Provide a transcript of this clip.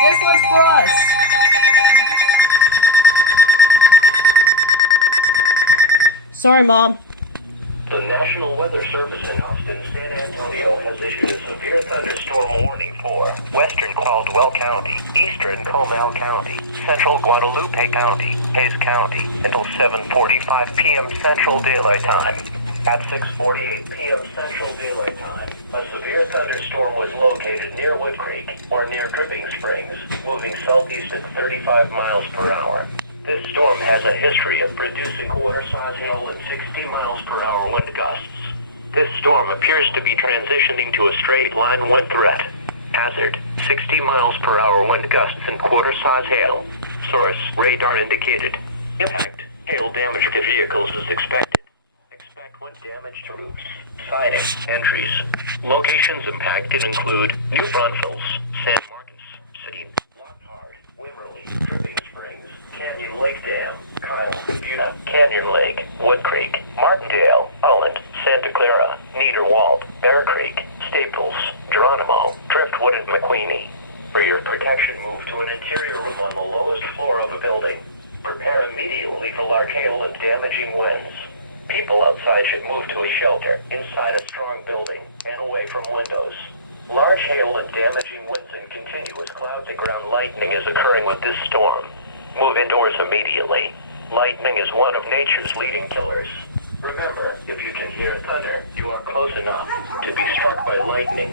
This one's for us. Sorry, Mom. The National Weather Service in Austin, San Antonio has issued a severe thunderstorm warning for western Caldwell County, eastern Comal County, central Guadalupe County, Hayes County, until 7:45 p.m. Central Daylight Time. At 6:48 p.m. Central Daylight Time, a severe thunderstorm was located near Wood Creek, or near Dripping Springs, moving southeast at 35 miles per hour. This storm has a history of producing quarter-size hail and 60 miles per hour wind gusts. This storm appears to be transitioning to a straight-line wind threat. Hazard, 60 miles per hour wind gusts and quarter-size hail. Source, radar indicated. Impact, hail damage to vehicles is expected. Expect wind damage to roofs, siding, entries. Locations impacted include New Braunfels, San Marcos City, Lockhart, Waverly, Dripping Springs, Canyon Lake Dam, Kyle, Buda, Canyon Lake, Wood Creek, Martindale, Ulland, Santa Clara, Niederwald, Bear Creek, Staples, Geronimo, Driftwood, and McQueenie. For your protection, move to an interior room on the lowest floor of a building. Prepare immediately for large hail and damaging winds. People outside should move to a shelter inside a strong building and away from windows. Large hail and damaging winds and continuous cloud-to-ground lightning is occurring with this storm. Move indoors immediately. Lightning is one of nature's leading killers. Remember, if you can hear thunder, you are close enough to be struck by lightning.